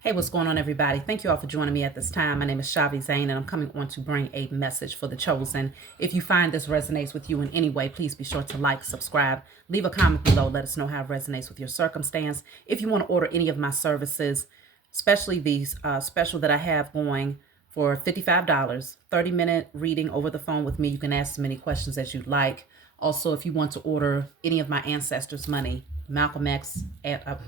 Hey, what's going on, everybody? Thank you all for joining me at this time. My name is Shavi Zane, and I'm coming on to bring a message for the chosen. If you find this resonates with you in any way, please be sure to like, subscribe, leave a comment below. Let us know how it resonates with your circumstance. If you want to order any of my services, especially these special that I have going for $55, 30-minute reading over the phone with me, you can ask as many questions as you'd like. Also, if you want to order any of my ancestors' money, Malcolm X,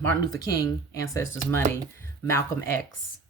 Martin Luther King ancestors' money, Malcolm X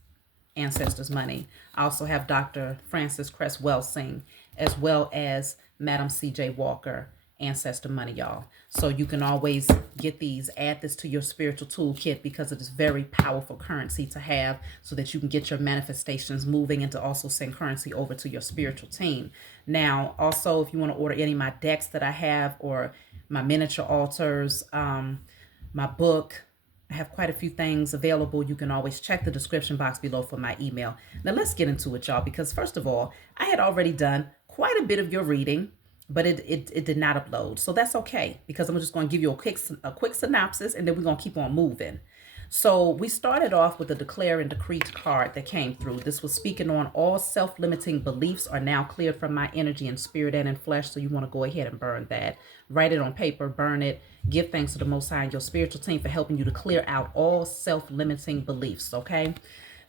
ancestors' money. I also have Dr. Francis Cress Welsing, as well as Madam C.J. Walker ancestor money, y'all. So you can always get these, add this to your spiritual toolkit because it is very powerful currency to have so that you can get your manifestations moving and to also send currency over to your spiritual team. Now, also, if you want to order any of my decks that I have or my miniature altars, my book, I have quite a few things available. You can always check the description box below for my email. Now let's get into it, y'all, because first of all, I had already done quite a bit of your reading, but it did not upload. So that's okay, because I'm just going to give you a quick synopsis, and then we're going to keep on moving. So we started off with the declare and decree card that came through. This was speaking on all self-limiting beliefs are now cleared from my energy and spirit and in flesh. So you want to go ahead and burn that. Write it on paper, burn it. Give thanks to the Most High and your spiritual team for helping you to clear out all self-limiting beliefs, okay?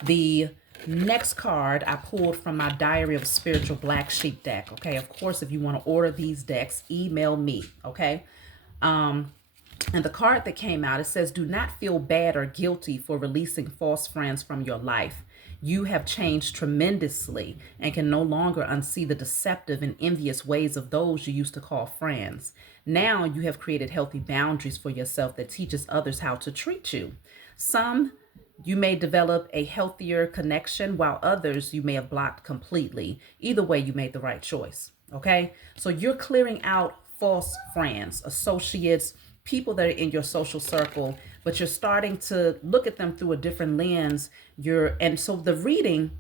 The next card I pulled from my Diary of Spiritual Black Sheep deck, okay? Of course, if you want to order these decks, email me, okay? And the card that came out, it says, do not feel bad or guilty for releasing false friends from your life. You have changed tremendously and can no longer unsee the deceptive and envious ways of those you used to call friends. Now you have created healthy boundaries for yourself that teaches others how to treat you. Some you may develop a healthier connection, while others you may have blocked completely. Either way, you made the right choice. Okay? So you're clearing out false friends, associates, people that are in your social circle, but you're starting to look at them through a different lens. And so the reading,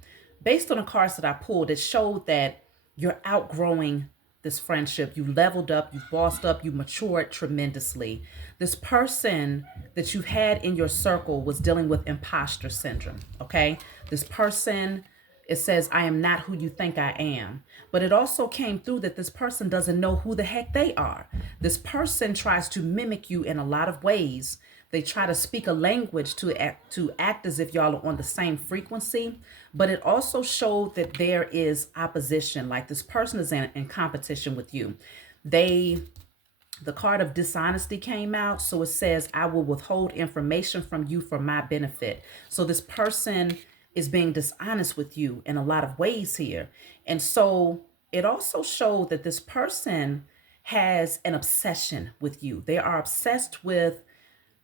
based on the cards that I pulled, it showed that you're outgrowing this friendship. You leveled up, you bossed up, you matured tremendously. This person that you've had in your circle was dealing with imposter syndrome, okay? This person, it says, I am not who you think I am. But it also came through that this person doesn't know who the heck they are. This person tries to mimic you in a lot of ways. They try to speak a language to act as if y'all are on the same frequency. But it also showed that there is opposition, like this person is in competition with you. The card of dishonesty came out. So it says, I will withhold information from you for my benefit. So this person is being dishonest with you in a lot of ways here. And so it also showed that this person has an obsession with you. They are obsessed with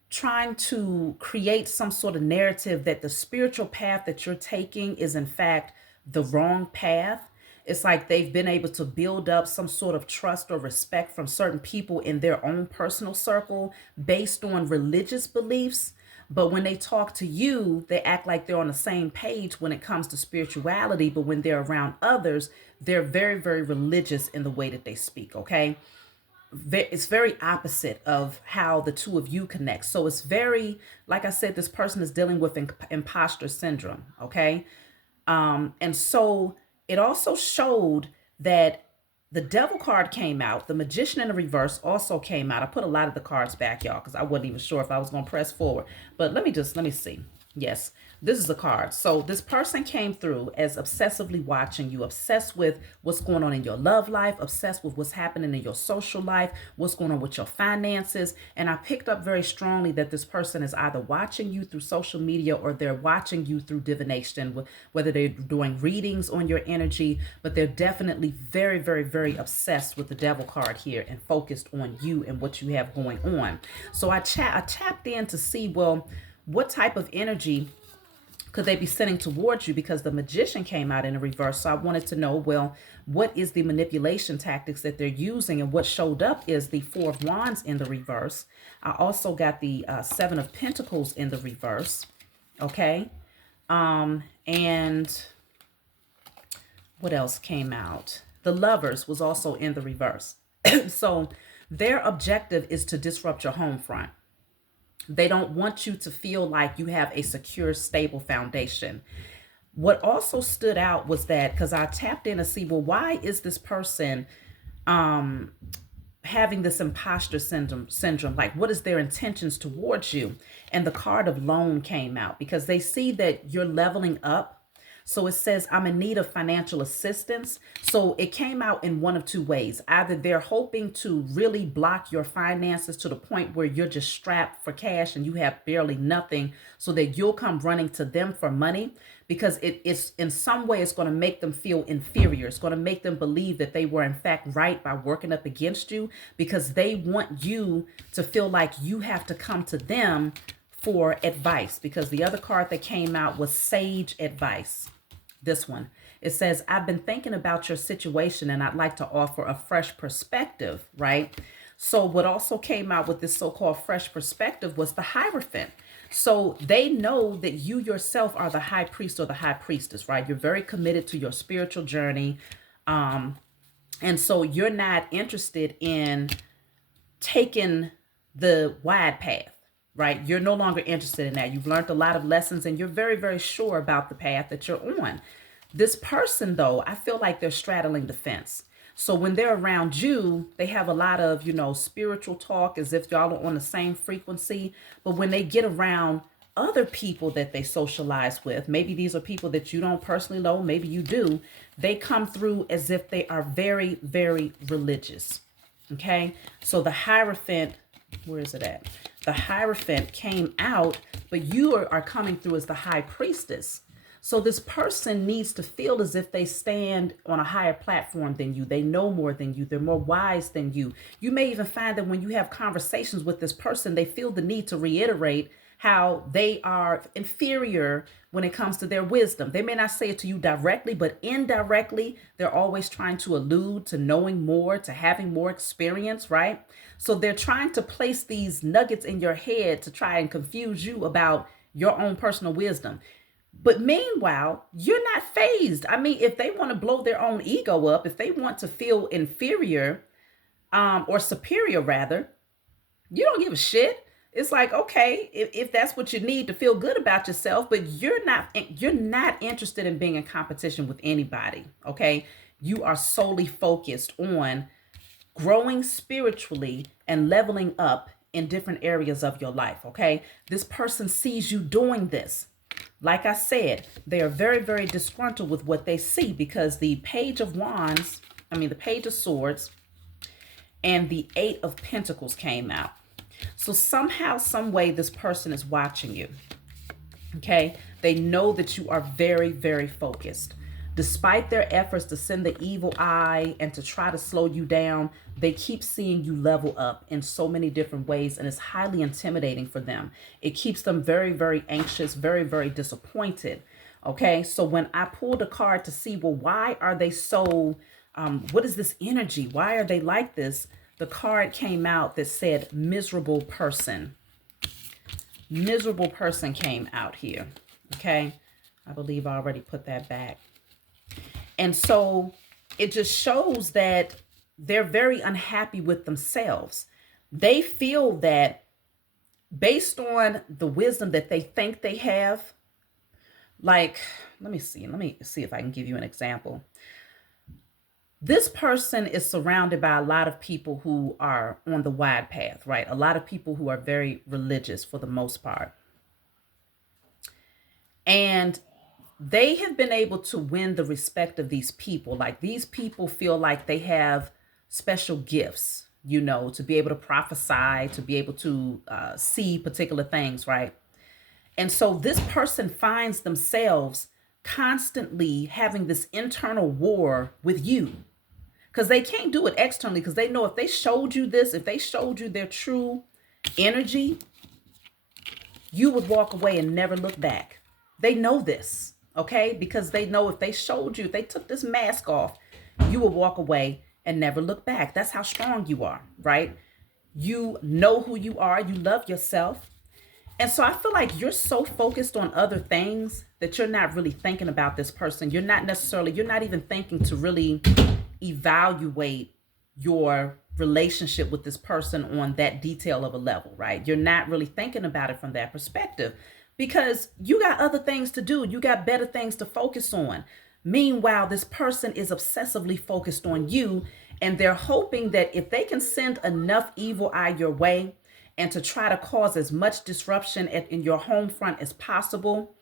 trying to create some sort of narrative that the spiritual path that you're taking is in fact the wrong path. It's like they've been able to build up some sort of trust or respect from certain people in their own personal circle based on religious beliefs. But when they talk to you, they act like they're on the same page when it comes to spirituality. But when they're around others, they're very, very religious in the way that they speak, okay? It's very opposite of how the two of you connect. So it's very, like I said, this person is dealing with imposter syndrome, okay? And so it also showed that the devil card came out. The magician in the reverse also came out. I put a lot of the cards back, y'all, because I wasn't even sure if I was going to press forward. But let me see. Yes, this is a card. So this person came through as obsessively watching you, obsessed with what's going on in your love life, obsessed with what's happening in your social life, what's going on with your finances. And I picked up very strongly that this person is either watching you through social media or they're watching you through divination, whether they're doing readings on your energy, but they're definitely very, very, very obsessed with the devil card here and focused on you and what you have going on. So I tapped in to see, well, what type of energy could they be sending towards you, because the magician came out in a reverse. So I wanted to know, well, what is the manipulation tactics that they're using? And what showed up is the Four of Wands in the reverse. I also got the Seven of Pentacles in the reverse. Okay. And what else came out? The Lovers was also in the reverse. So their objective is to disrupt your home front. They don't want you to feel like you have a secure, stable foundation. What also stood out was that because I tapped in to see, well, why is this person um, having this imposter syndrome? Like, what is their intentions towards you? And the card of loan came out because they see that you're leveling up. So it says, I'm in need of financial assistance. So it came out in one of two ways. Either they're hoping to really block your finances to the point where you're just strapped for cash and you have barely nothing, so that you'll come running to them for money, because it's in some way it's going to make them feel inferior. It's going to make them believe that they were in fact right by working up against you, because they want you to feel like you have to come to them for advice. Because the other card that came out was sage advice. This one, it says, I've been thinking about your situation and I'd like to offer a fresh perspective, right? So what also came out with this so-called fresh perspective was the Hierophant. So they know that you yourself are the high priest or the high priestess, right? You're very committed to your spiritual journey. And so you're not interested in taking the wide path, right? You're no longer interested in that. You've learned a lot of lessons and you're very, very sure about the path that you're on. This person, though, I feel like they're straddling the fence. So when they're around you, they have a lot of, spiritual talk as if y'all are on the same frequency. But when they get around other people that they socialize with, maybe these are people that you don't personally know, maybe you do, they come through as if they are very, very religious. Okay, so the Hierophant, where is it at? The Hierophant came out, but you are coming through as the high priestess. So this person needs to feel as if they stand on a higher platform than you. They know more than you. They're more wise than you. You may even find that when you have conversations with this person, they feel the need to reiterate how they are inferior when it comes to their wisdom. They may not say it to you directly, but indirectly, they're always trying to allude to knowing more, to having more experience, right? So they're trying to place these nuggets in your head to try and confuse you about your own personal wisdom. But meanwhile, you're not fazed. I mean, if they want to blow their own ego up, if they want to feel inferior or superior, rather, you don't give a shit. It's like, okay, if that's what you need to feel good about yourself, but you're not interested in being in competition with anybody, okay? You are solely focused on growing spiritually and leveling up in different areas of your life, okay? This person sees you doing this. Like I said, they are very, very disgruntled with what they see, because the Page of Swords and the Eight of Pentacles came out. So somehow, some way, this person is watching you, okay? They know that you are very, very focused. Despite their efforts to send the evil eye and to try to slow you down, they keep seeing you level up in so many different ways, and it's highly intimidating for them. It keeps them very, very anxious, very, very disappointed, okay? So when I pulled a card to see, well, why are they so, what is this energy? Why are they like this? The card came out that said miserable person. Miserable person came out here, okay? I believe I already put that back. And so it just shows that they're very unhappy with themselves. They feel that based on the wisdom that they think they have, like, let me see if I can give you an example. This person is surrounded by a lot of people who are on the wide path, right? A lot of people who are very religious for the most part. And they have been able to win the respect of these people. Like, these people feel like they have special gifts, to be able to prophesy, to be able to see particular things, right? And so this person finds themselves constantly having this internal war with you, because they can't do it externally, because they know if they showed you this, if they showed you their true energy, you would walk away and never look back. They know this, okay? Because they know if they showed you, if they took this mask off, you will walk away and never look back. That's how strong you are, right? You know who you are. You love yourself. And so I feel like you're so focused on other things that you're not really thinking about this person. You're not even thinking to really evaluate your relationship with this person on that detail of a level, right? You're not really thinking about it from that perspective because you got other things to do. You got better things to focus on. Meanwhile, this person is obsessively focused on you, and they're hoping that if they can send enough evil eye your way and to try to cause as much disruption in your home front as possible,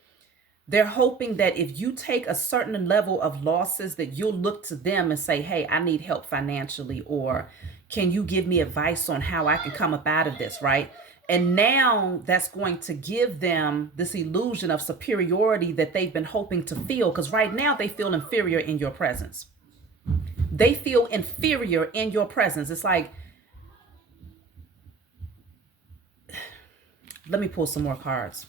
they're hoping that if you take a certain level of losses, that you'll look to them and say, hey, I need help financially, or can you give me advice on how I can come up out of this, right? And now that's going to give them this illusion of superiority that they've been hoping to feel, because right now they feel inferior in your presence. They feel inferior in your presence. It's like, let me pull some more cards.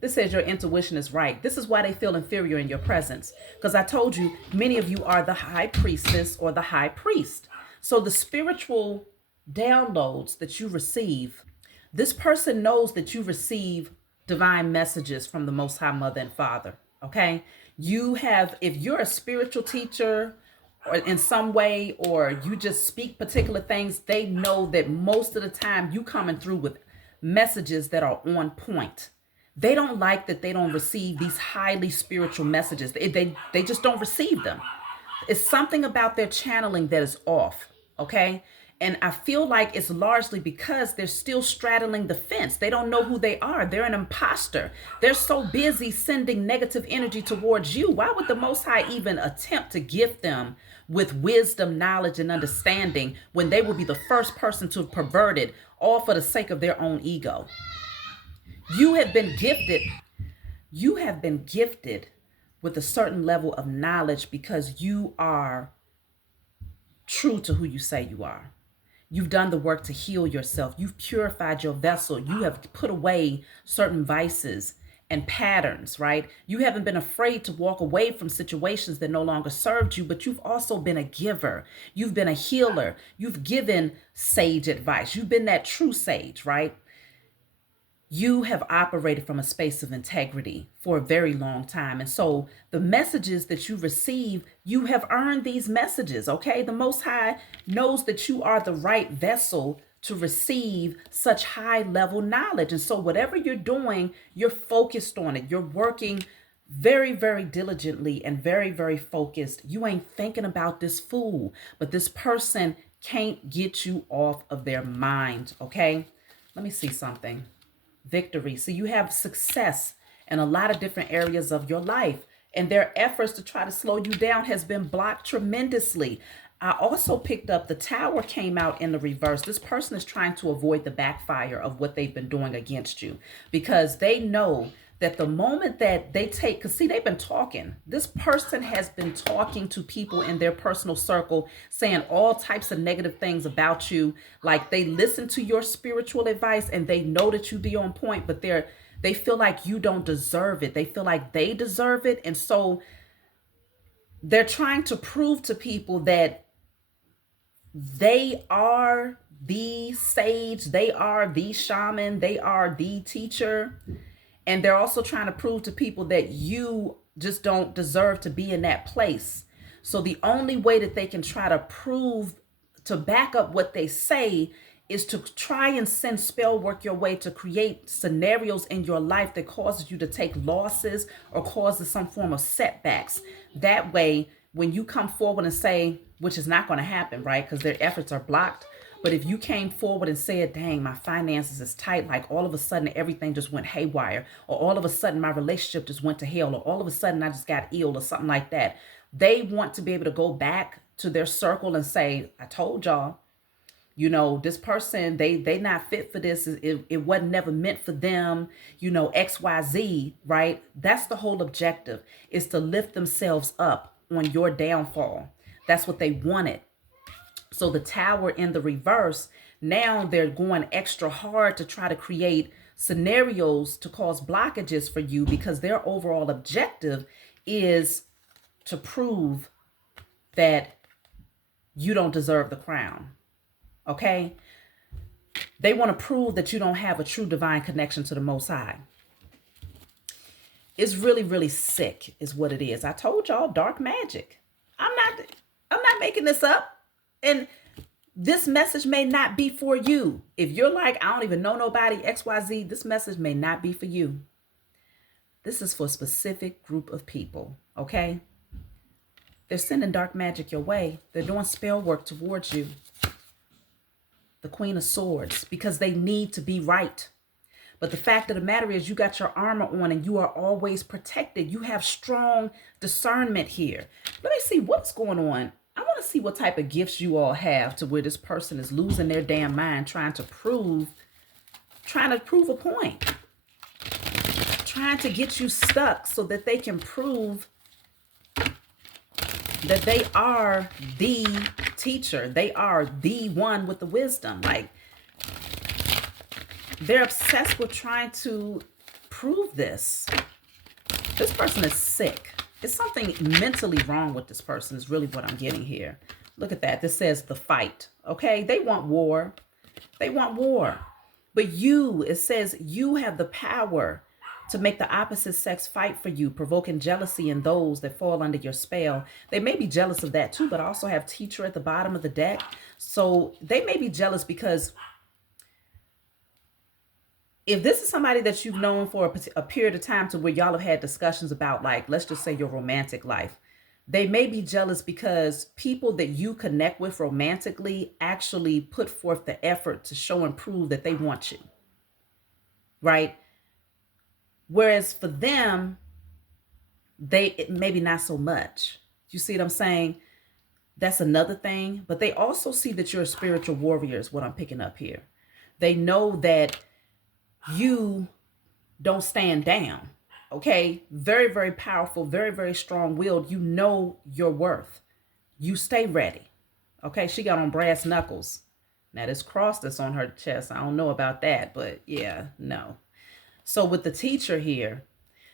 This says your intuition is right. This is why they feel inferior in your presence. Because I told you, many of you are the high priestess or the high priest. So the spiritual downloads that you receive, this person knows that you receive divine messages from the Most High Mother and Father. Okay? You have, if you're a spiritual teacher or in some way, or you just speak particular things, they know that most of the time you coming through with messages that are on point. They don't like that they don't receive these highly spiritual messages. They just don't receive them. It's something about their channeling that is off, okay? And I feel like it's largely because they're still straddling the fence. They don't know who they are. They're an imposter. They're so busy sending negative energy towards you. Why would the Most High even attempt to gift them with wisdom, knowledge, and understanding when they would be the first person to pervert it, all for the sake of their own ego? You have been gifted. You have been gifted with a certain level of knowledge because you are true to who you say you are. You've done the work to heal yourself. You've purified your vessel. You have put away certain vices and patterns, right? You haven't been afraid to walk away from situations that no longer served you, but you've also been a giver. You've been a healer. You've given sage advice. You've been that true sage, right? You have operated from a space of integrity for a very long time. And so the messages that you receive, you have earned these messages, okay? The Most High knows that you are the right vessel to receive such high level knowledge. And so whatever you're doing, you're focused on it. You're working very, very diligently and very, very focused. You ain't thinking about this fool, but this person can't get you off of their mind, okay? Let me see something. Victory. So you have success in a lot of different areas of your life, and their efforts to try to slow you down has been blocked tremendously. I also picked up the Tower came out in the reverse. This person is trying to avoid the backfire of what they've been doing against you because they know that the moment that they take, because see, they've been talking. This person has been talking to people in their personal circle, saying all types of negative things about you. Like they listen to your spiritual advice and they know that you be on point, but they feel like you don't deserve it. They feel like they deserve it. And so they're trying to prove to people that they are the sage, they are the shaman, they are the teacher. And they're also trying to prove to people that you just don't deserve to be in that place. So the only way that they can try to prove, to back up what they say, is to try and send spell work your way to create scenarios in your life that causes you to take losses or causes some form of setbacks. That way, when you come forward and say, which is not going to happen, right? Because their efforts are blocked. But if you came forward and said, dang, my finances is tight, like all of a sudden everything just went haywire, or all of a sudden my relationship just went to hell, or all of a sudden I just got ill or something like that. They want to be able to go back to their circle and say, I told y'all, you know, this person, they not fit for this. It wasn't never meant for them, you know, XYZ, right? That's the whole objective, is to lift themselves up on your downfall. That's what they wanted. So the Tower in the reverse, now they're going extra hard to try to create scenarios to cause blockages for you because their overall objective is to prove that you don't deserve the crown. Okay? They want to prove that you don't have a true divine connection to the Most High. It's really, really sick is what it is. I told y'all, dark magic. I'm not making this up. And this message may not be for you. If you're like, I don't even know nobody, XYZ, this message may not be for you. This is for a specific group of people, okay? They're sending dark magic your way. They're doing spell work towards you. The Queen of Swords, because they need to be right. But the fact of the matter is you got your armor on and you are always protected. You have strong discernment here. Let me see what's going on. I want to see what type of gifts you all have to where this person is losing their damn mind trying to prove a point. Trying to get you stuck so that they can prove that they are the teacher. They are the one with the wisdom. Like, they're obsessed with trying to prove this. This person is sick. It's something mentally wrong with this person is really what I'm getting here. Look at that. This says the fight. Okay, they want war. They want war. But you, it says you have the power to make the opposite sex fight for you, provoking jealousy in those that fall under your spell. They may be jealous of that too, but I also have teacher at the bottom of the deck. So they may be jealous because if this is somebody that you've known for a period of time to where y'all have had discussions about, like, let's just say your romantic life, they may be jealous because people that you connect with romantically actually put forth the effort to show and prove that they want you, right? Whereas for them, maybe not so much. You see what I'm saying? That's another thing. But they also see that you're a spiritual warrior is what I'm picking up here. They know that you don't stand down. Okay? Very, very powerful, very, very strong-willed. You know your worth. You stay ready. Okay? She got on brass knuckles. Now, this cross that's on her chest, I don't know about that, but yeah, no. So with the teacher here,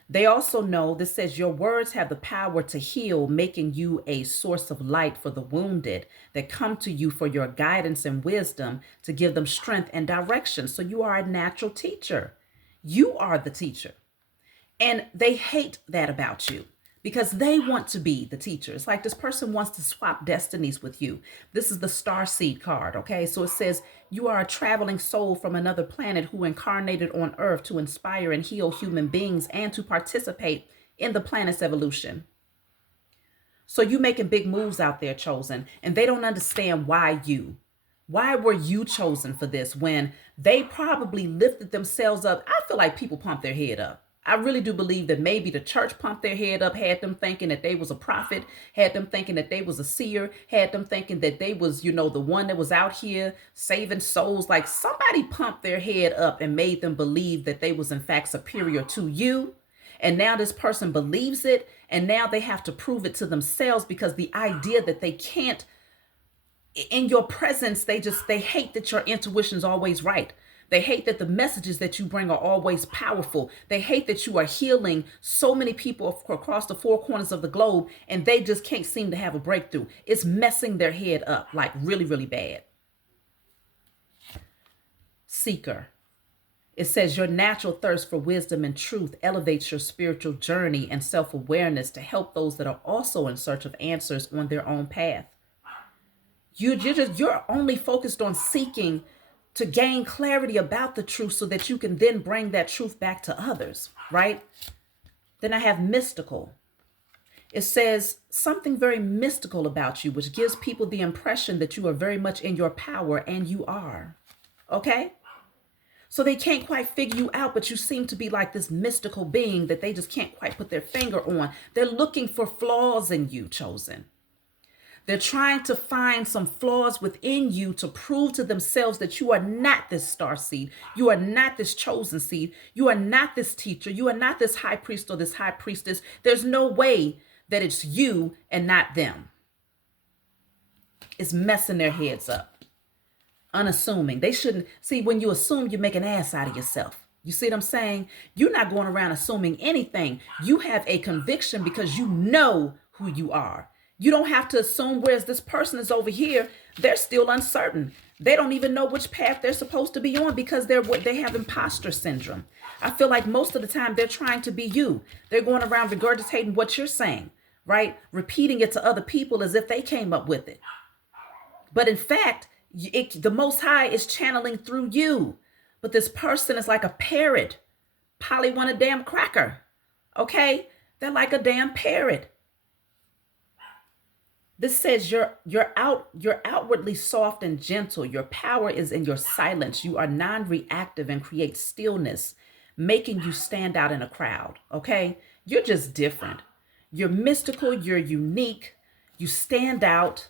they also know this says your words have the power to heal, making you a source of light for the wounded that come to you for your guidance and wisdom to give them strength and direction. So you are a natural teacher. You are the teacher. And they hate that about you because they want to be the teacher. It's like this person wants to swap destinies with you. This is the Starseed card, okay? So it says you are a traveling soul from another planet who incarnated on Earth to inspire and heal human beings and to participate in the planet's evolution. So you making big moves out there, Chosen, and they don't understand why were you chosen for this when they probably lifted themselves up. I feel like people pump their head up. I really do believe that maybe the church pumped their head up, had them thinking that they was a prophet, had them thinking that they was a seer, had them thinking that they was, the one that was out here saving souls. Like somebody pumped their head up and made them believe that they was in fact superior to you. And now this person believes it. And now they have to prove it to themselves because the idea that they can't, in your presence, they hate that your intuition's always right. They hate that the messages that you bring are always powerful. They hate that you are healing so many people across the four corners of the globe, and they just can't seem to have a breakthrough. It's messing their head up like really, really bad. Seeker. It says your natural thirst for wisdom and truth elevates your spiritual journey and self-awareness to help those that are also in search of answers on their own path. You're only focused on seeking to gain clarity about the truth so that you can then bring that truth back to others, right? Then I have mystical. It says something very mystical about you, which gives people the impression that you are very much in your power, and you are, okay? So they can't quite figure you out, but you seem to be like this mystical being that they just can't quite put their finger on. They're looking for flaws in you, Chosen. They're trying to find some flaws within you to prove to themselves that you are not this star seed. You are not this chosen seed. You are not this teacher. You are not this high priest or this high priestess. There's no way that it's you and not them. It's messing their heads up. Unassuming. They shouldn't. See, when you assume, you make an ass out of yourself. You see what I'm saying? You're not going around assuming anything. You have a conviction because you know who you are. You don't have to assume, whereas this person is over here, they're still uncertain. They don't even know which path they're supposed to be on because they have imposter syndrome. I feel like most of the time they're trying to be you. They're going around regurgitating what you're saying, right? Repeating it to other people as if they came up with it. But in fact, the Most High is channeling through you. But this person is like a parrot. Probably want a damn cracker. Okay? They're like a damn parrot. This says you're outwardly soft and gentle. Your power is in your silence. You are non-reactive and create stillness, making you stand out in a crowd. Okay? You're just different. You're mystical, you're unique, you stand out.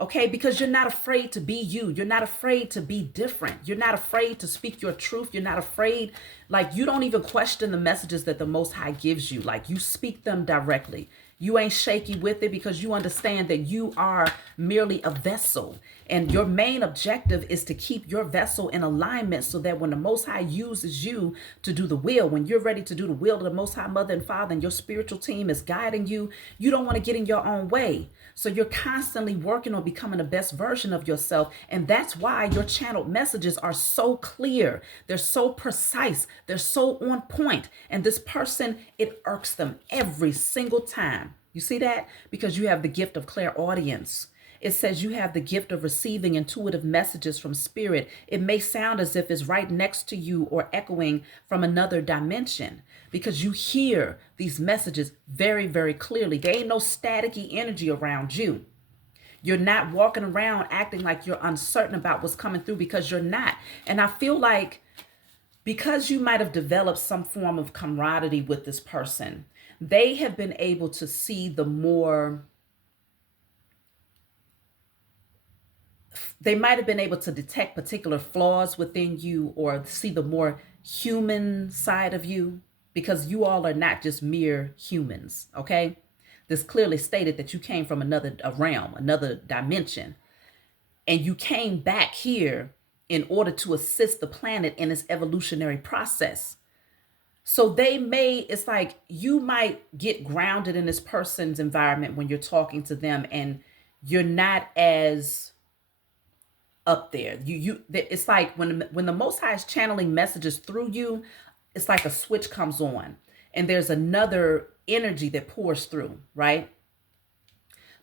Okay, because you're not afraid to be you. You're not afraid to be different. You're not afraid to speak your truth. You're not afraid, like you don't even question the messages that the Most High gives you. Like you speak them directly. You ain't shaky with it because you understand that you are merely a vessel. And your main objective is to keep your vessel in alignment so that when the Most High uses you to do the will, when you're ready to do the will of the Most High Mother and Father and your spiritual team is guiding you, you don't want to get in your own way. So you're constantly working on becoming the best version of yourself. And that's why your channeled messages are so clear. They're so precise. They're so on point. And this person, it irks them every single time. You see that? Because you have the gift of clairaudience. It says you have the gift of receiving intuitive messages from spirit. It may sound as if it's right next to you or echoing from another dimension because you hear these messages very, very clearly. There ain't no staticky energy around you. You're not walking around acting like you're uncertain about what's coming through because you're not. And I feel like because you might have developed some form of camaraderie with this person, they have been able to see they might have been able to detect particular flaws within you or see the more human side of you because you all are not just mere humans, okay? This clearly stated that you came from another realm, another dimension, and you came back here in order to assist the planet in its evolutionary process. So it's like you might get grounded in this person's environment when you're talking to them and you're not as up there. It's like when the Most High is channeling messages through you, it's like a switch comes on and there's another energy that pours through, right?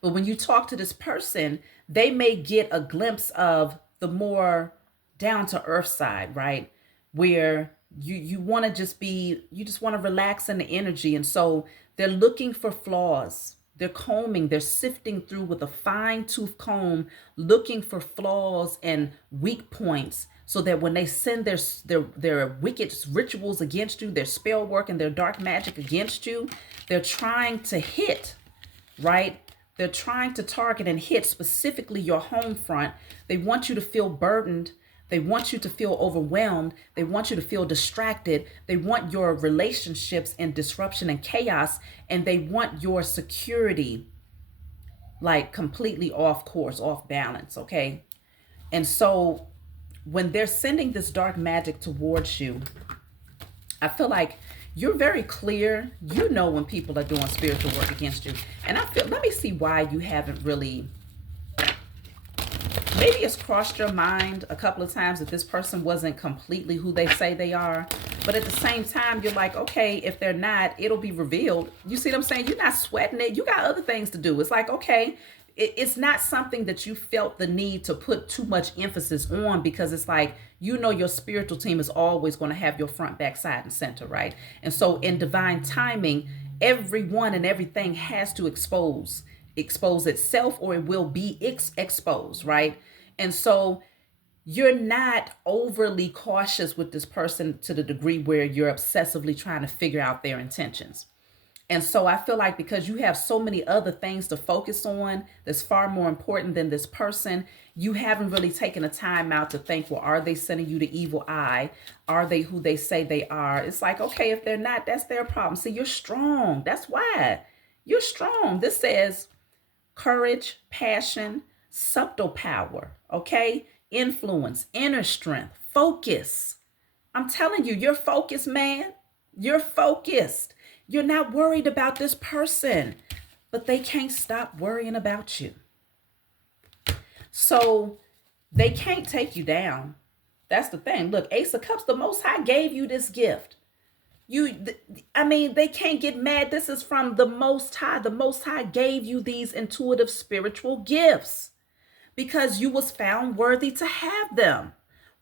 But when you talk to this person, they may get a glimpse of the more down to earth side, right? Where you want to you just want to relax in the energy. And so they're looking for flaws. They're combing, they're sifting through with a fine tooth comb, looking for flaws and weak points so that when they send their wicked rituals against you, their spell work and their dark magic against you, they're trying to hit, right? They're trying to target and hit specifically your home front. They want you to feel burdened. They want you to feel overwhelmed. They want you to feel distracted. They want your relationships in disruption and chaos. And they want your security like completely off course, off balance, okay? And so when they're sending this dark magic towards you, I feel like you're very clear. You know when people are doing spiritual work against you. And let me see why you haven't really... Maybe it's crossed your mind a couple of times that this person wasn't completely who they say they are. But at the same time, you're like, okay, if they're not, it'll be revealed. You see what I'm saying? You're not sweating it. You got other things to do. It's like, okay, it's not something that you felt the need to put too much emphasis on because it's like, you know, your spiritual team is always going to have your front, back, side, and center, right? And so in divine timing, everyone and everything has to expose itself or it will be exposed, right? And so you're not overly cautious with this person to the degree where you're obsessively trying to figure out their intentions. And so I feel like because you have so many other things to focus on that's far more important than this person, you haven't really taken a time out to think, well, are they sending you the evil eye? Are they who they say they are? It's like, okay, if they're not, that's their problem. See, you're strong. That's why you're strong. This says courage, passion, subtle power, okay? Influence, inner strength, focus. I'm telling you, you're focused, man. You're focused. You're not worried about this person, but they can't stop worrying about you. So they can't take you down. That's the thing. Look, Ace of Cups, the Most High gave you this gift. They can't get mad. This is from the Most High. The Most High gave you these intuitive spiritual gifts because you was found worthy to have them.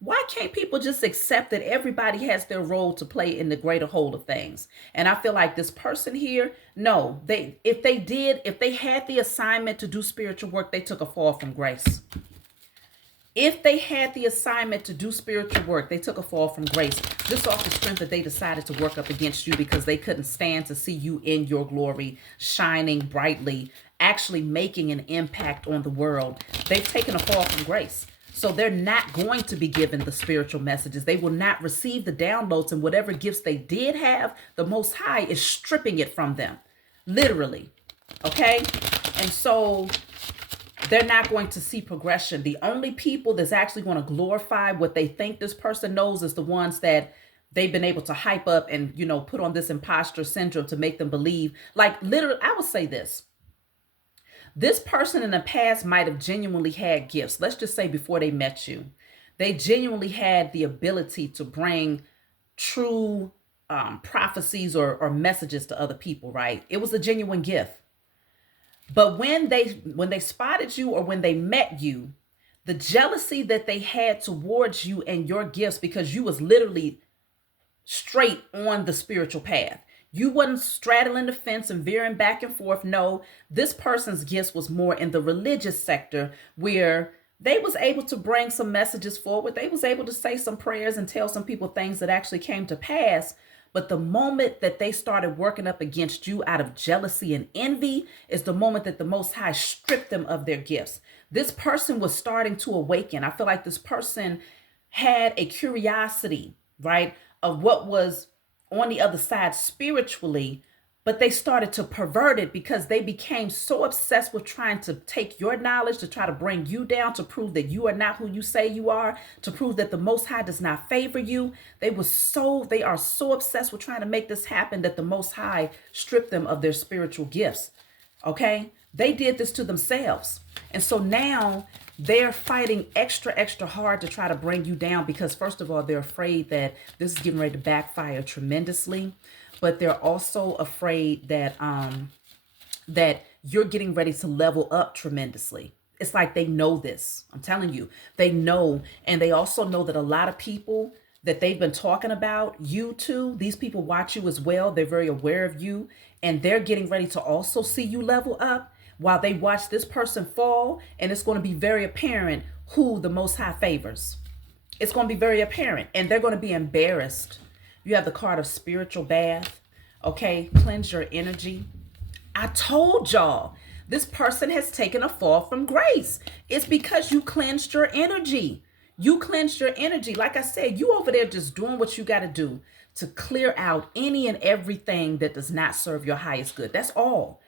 Why can't people just accept that everybody has their role to play in the greater whole of things? And I feel like this person here, no, if they had the assignment to do spiritual work, they took a fall from grace. If they had the assignment to do spiritual work, they took a fall from grace. This off the strength that they decided to work up against you because they couldn't stand to see you in your glory, shining brightly, actually making an impact on the world. They've taken a fall from grace. So they're not going to be given the spiritual messages. They will not receive the downloads, and whatever gifts they did have, the Most High is stripping it from them, literally. Okay? And so they're not going to see progression. The only people that's actually going to glorify what they think this person knows is the ones that they've been able to hype up and, put on this imposter syndrome to make them believe. Like, literally, I would say this. This person in the past might have genuinely had gifts. Let's just say before they met you, they genuinely had the ability to bring true prophecies or messages to other people, right? It was a genuine gift. But when they spotted you or when they met you, the jealousy that they had towards you and your gifts, because you was literally straight on the spiritual path. You wasn't straddling the fence and veering back and forth. No, this person's gifts was more in the religious sector where they was able to bring some messages forward. They was able to say some prayers and tell some people things that actually came to pass. But the moment that they started working up against you out of jealousy and envy is the moment that the Most High stripped them of their gifts. This person was starting to awaken. I feel like this person had a curiosity, right, of what was on the other side spiritually, but they started to pervert it because they became so obsessed with trying to take your knowledge to try to bring you down, to prove that you are not who you say you are, to prove that the Most High does not favor you. They are so obsessed with trying to make this happen that the Most High stripped them of their spiritual gifts. Okay? They did this to themselves. And so now they're fighting extra hard to try to bring you down because, first of all, they're afraid that this is getting ready to backfire tremendously. But they're also afraid that that you're getting ready to level up tremendously. It's like they know this. I'm telling you, they know. And they also know that a lot of people that they've been talking about, you too, these people watch you as well. They're very aware of you. And they're getting ready to also see you level up while they watch this person fall. And it's going to be very apparent who the Most High favors. It's going to be very apparent. And they're going to be embarrassed. You have the card of spiritual bath. Okay, cleanse your energy. I told y'all, this person has taken a fall from grace. It's because you cleansed your energy. You cleansed your energy. Like I said, you over there just doing what you got to do to clear out any and everything that does not serve your highest good. That's all.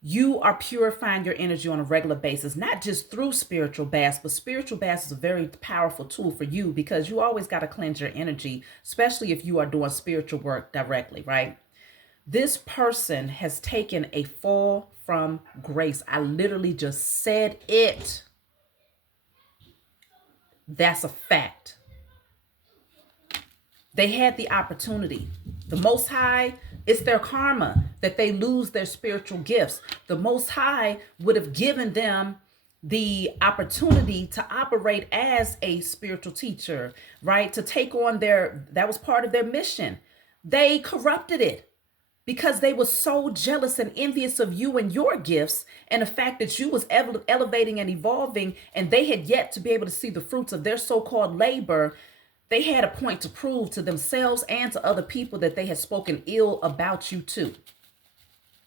You are purifying your energy on a regular basis, not just through spiritual baths, but spiritual baths is a very powerful tool for you because you always got to cleanse your energy, especially if you are doing spiritual work directly, right? This person has taken a fall from grace. I literally just said it. That's a fact. They had the opportunity. The Most High, it's their karma that they lose their spiritual gifts. The Most High would have given them the opportunity to operate as a spiritual teacher, right? To take on that was part of their mission. They corrupted it because they were so jealous and envious of you and your gifts and the fact that you was elevating and evolving, and they had yet to be able to see the fruits of their so-called labor. They had a point to prove to themselves and to other people that they had spoken ill about you too.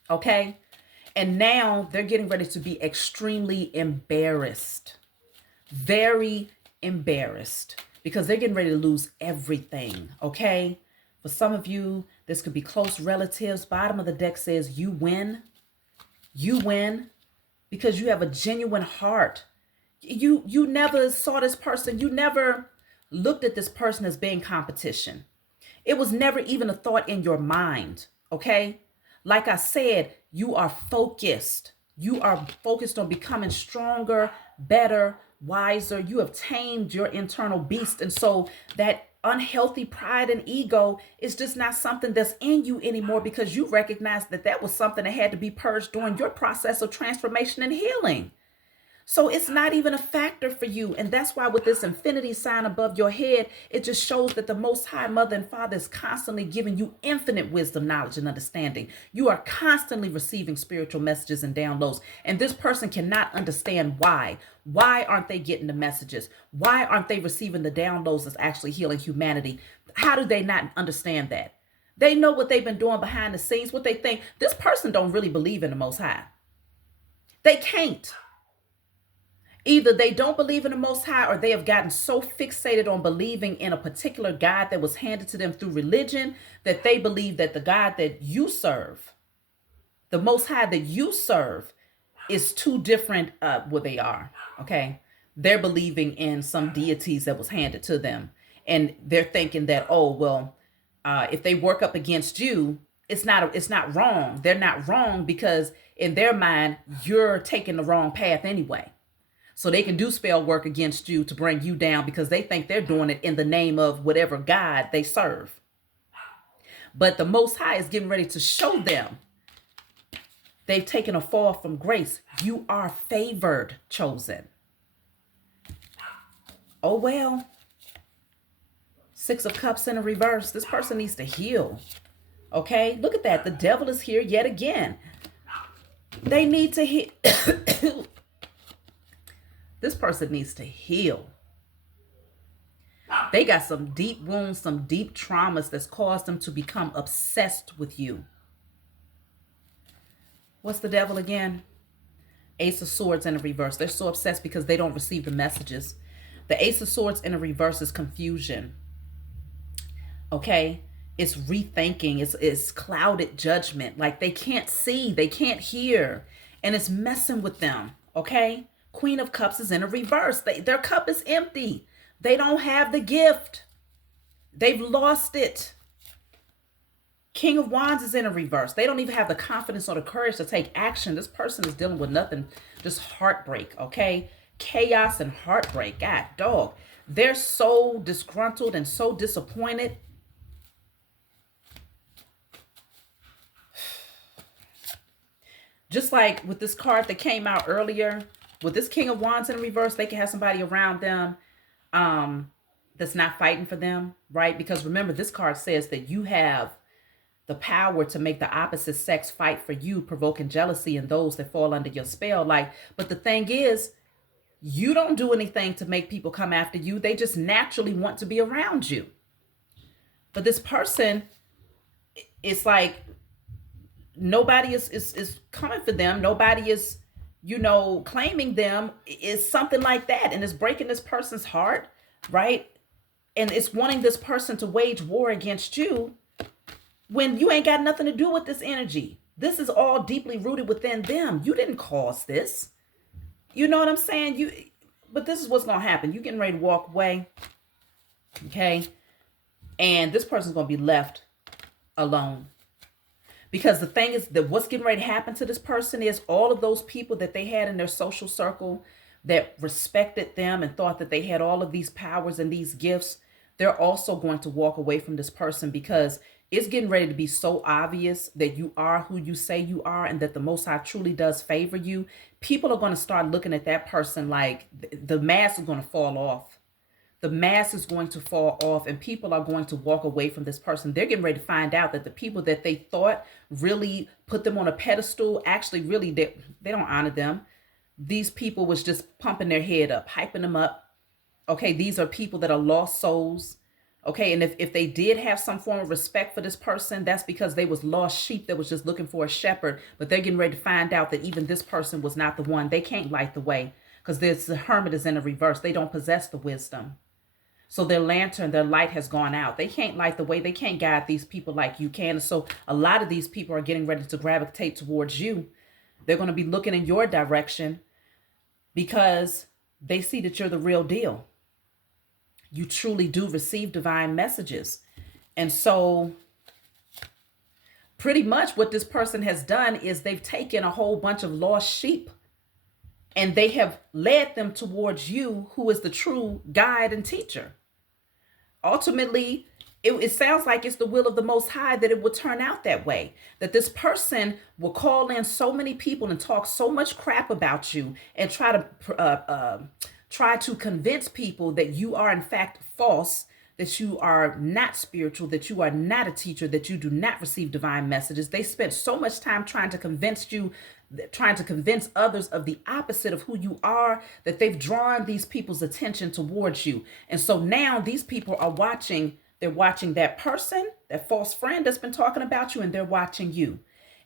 Okay? And now they're getting ready to be extremely embarrassed. Very embarrassed because they're getting ready to lose everything. Okay? For some of you, this could be close relatives. Bottom of the deck says you win. You win because you have a genuine heart. You never saw this person. You never looked at this person as being competition. It was never even a thought in your mind, okay? Like I said, you are focused. You are focused on becoming stronger, better, wiser. You have tamed your internal beast. And so that unhealthy pride and ego is just not something that's in you anymore because you recognize that was something that had to be purged during your process of transformation and healing. So it's not even a factor for you. And that's why with this infinity sign above your head, it just shows that the Most High Mother and Father is constantly giving you infinite wisdom, knowledge, and understanding. You are constantly receiving spiritual messages and downloads. And this person cannot understand why. Why aren't they getting the messages? Why aren't they receiving the downloads that's actually healing humanity? How do they not understand that? They know what they've been doing behind the scenes, what they think. This person don't really believe in the Most High. They can't. Either they don't believe in the Most High, or they have gotten so fixated on believing in a particular God that was handed to them through religion that they believe that the God that you serve, the Most High that you serve, is too different. What they are. Okay. They're believing in some deities that was handed to them. And they're thinking that, oh, well, if they work up against you, it's not wrong. They're not wrong because in their mind, you're taking the wrong path anyway. So they can do spell work against you to bring you down because they think they're doing it in the name of whatever God they serve. But the Most High is getting ready to show them they've taken a fall from grace. You are favored, chosen. Oh, well. Six of Cups in a reverse. This person needs to heal. Okay, look at that. The devil is here yet again. They need to heal. This person needs to heal. They got some deep wounds, some deep traumas that's caused them to become obsessed with you. What's the devil again? Ace of Swords in a reverse. They're so obsessed because they don't receive the messages. The Ace of Swords in a reverse is confusion. Okay? It's rethinking. It's clouded judgment. Like they can't see. They can't hear. And it's messing with them. Okay? Queen of Cups is in a reverse. Their cup is empty. They don't have the gift. They've lost it. King of Wands is in a reverse. They don't even have the confidence or the courage to take action. This person is dealing with nothing, just heartbreak, okay? Chaos and heartbreak. God, dog. They're so disgruntled and so disappointed. Just like with this card that came out earlier, with this King of Wands in reverse, they can have somebody around them that's not fighting for them, right? Because remember, this card says that you have the power to make the opposite sex fight for you, provoking jealousy in those that fall under your spell. But the thing is, you don't do anything to make people come after you. They just naturally want to be around you. But this person, it's like nobody is coming for them. Nobody is, claiming them. Is something like that. And it's breaking this person's heart, right? And it's wanting this person to wage war against you when you ain't got nothing to do with this energy. This is all deeply rooted within them. You didn't cause this. You know what I'm saying? But this is what's going to happen. You're getting ready to walk away. Okay? And this person's going to be left alone. Because the thing is that what's getting ready to happen to this person is all of those people that they had in their social circle that respected them and thought that they had all of these powers and these gifts, they're also going to walk away from this person because it's getting ready to be so obvious that you are who you say you are and that the Most High truly does favor you. People are going to start looking at that person like the mask is going to fall off. The mask is going to fall off and people are going to walk away from this person. They're getting ready to find out that the people that they thought really put them on a pedestal, actually really they don't honor them. These people was just pumping their head up, hyping them up. Okay, these are people that are lost souls. Okay, and if they did have some form of respect for this person, that's because they was lost sheep that was just looking for a shepherd. But they're getting ready to find out that even this person was not the one. They can't light the way because the hermit is in a reverse. They don't possess the wisdom. So their lantern, their light has gone out. They can't light the way. They can't guide these people like you can. And so a lot of these people are getting ready to gravitate towards you. They're going to be looking in your direction because they see that you're the real deal. You truly do receive divine messages. And so pretty much what this person has done is they've taken a whole bunch of lost sheep and they have led them towards you, who is the true guide and teacher. Ultimately, It sounds like it's the will of the Most High that it would turn out that way. That this person will call in so many people and talk so much crap about you and try to convince people that you are in fact false, that you are not spiritual, that you are not a teacher, that you do not receive divine messages. They spent so much time trying to convince you, trying to convince others of the opposite of who you are, that they've drawn these people's attention towards you. And so now these people are watching. They're watching that person, that false friend that's been talking about you, and they're watching you.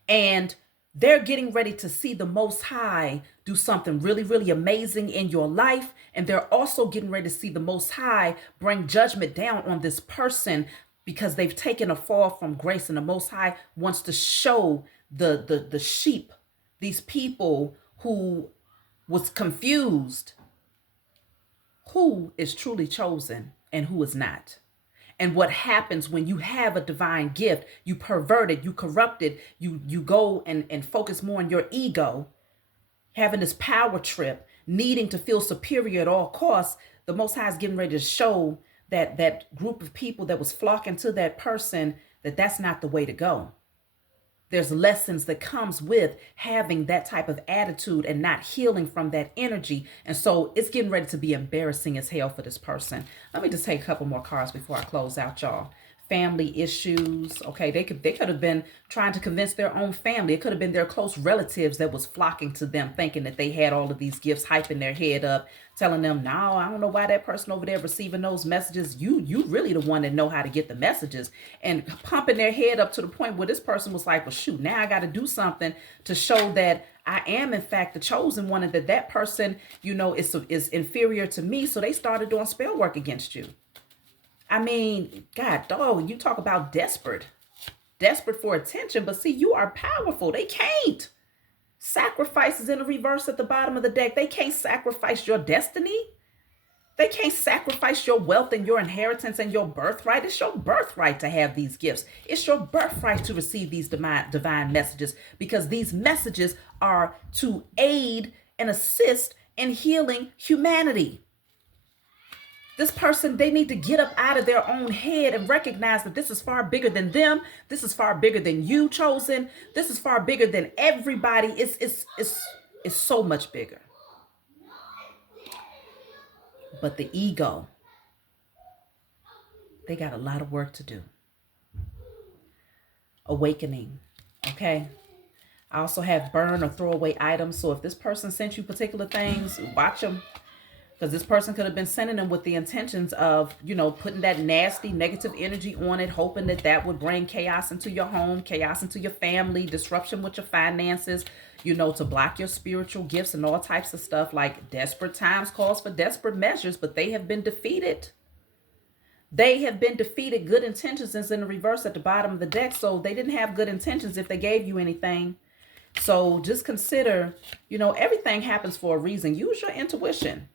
And they're getting ready to see the Most High do something really, really amazing in your life. And they're also getting ready to see the Most High bring judgment down on this person because they've taken a fall from grace. And the Most High wants to show the sheep, these people who was confused, who is truly chosen and who is not. And what happens when you have a divine gift, you pervert it, you corrupt it, you go and focus more on your ego, having this power trip, needing to feel superior at all costs. The Most High is getting ready to show that group of people that was flocking to that person that that's not the way to go. There's lessons that comes with having that type of attitude and not healing from that energy. And so it's getting ready to be embarrassing as hell for this person. Let me just take a couple more cards before I close out, y'all. Family issues. Okay, they could have been trying to convince their own family. It could have been their close relatives that was flocking to them, thinking that they had all of these gifts, hyping their head up, telling them, no, I don't know why that person over there receiving those messages. You really the one that know how to get the messages, and pumping their head up to the point where this person was like, well, shoot, now I got to do something to show that I am in fact the chosen one, and that person, is inferior to me. So they started doing spell work against you. I mean, God, dog, you talk about desperate for attention, but see, you are powerful. They can't. Sacrifices in the reverse at the bottom of the deck. They can't sacrifice your destiny. They can't sacrifice your wealth and your inheritance and your birthright. It's your birthright to have these gifts. It's your birthright to receive these divine messages, because these messages are to aid and assist in healing humanity. This person, they need to get up out of their own head and recognize that this is far bigger than them. This is far bigger than you, chosen. This is far bigger than everybody. It's so much bigger. But the ego, they got a lot of work to do. Awakening, okay? I also have burn or throw away items. So if this person sent you particular things, watch them. Because this person could have been sending them with the intentions of, putting that nasty negative energy on it, hoping that would bring chaos into your home, chaos into your family, disruption with your finances, to block your spiritual gifts and all types of stuff. Like, desperate times calls for desperate measures, but they have been defeated. They have been defeated. Good intentions is in the reverse at the bottom of the deck. So they didn't have good intentions if they gave you anything. So just consider, everything happens for a reason. Use your intuition.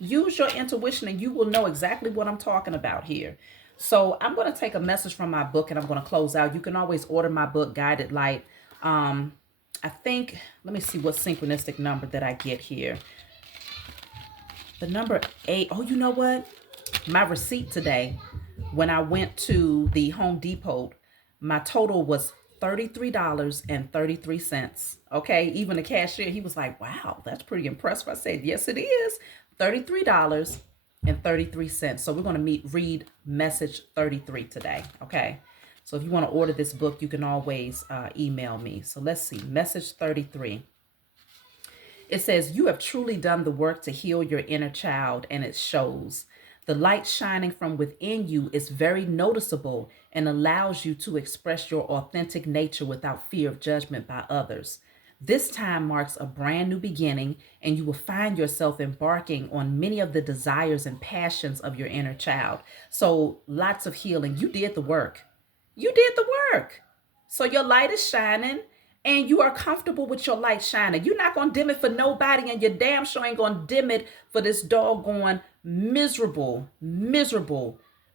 Use your intuition and you will know exactly what I'm talking about here. So I'm going to take a message from my book and I'm going to close out. You can always order my book, Guided Light. I think, let me see what synchronistic number that I get here. The number 8. Oh, you know what? My receipt today, when I went to the Home Depot, my total was $33.33. Okay. Even the cashier, he was like, wow, that's pretty impressive. I said, yes, it is. $33.33. So we're going to read message 33 today. Okay. So if you want to order this book, you can always email me. So let's see. Message 33. It says, you have truly done the work to heal your inner child, and it shows. The light shining from within you is very noticeable and allows you to express your authentic nature without fear of judgment by others. This time marks a brand new beginning, and you will find yourself embarking on many of the desires and passions of your inner child. So lots of healing. You did the work. You did the work. So your light is shining and you are comfortable with your light shining. You're not going to dim it for nobody, and your damn sure ain't going to dim it for this doggone miserable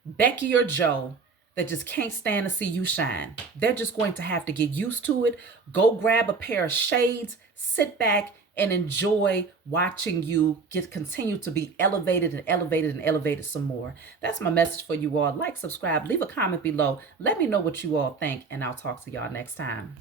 Becky or Joe that just can't stand to see you shine. They're just going to have to get used to it. Go grab a pair of shades, sit back and enjoy watching you continue to be elevated and elevated and elevated some more. That's my message for you all. Like, subscribe, leave a comment below. Let me know what you all think, and I'll talk to y'all next time.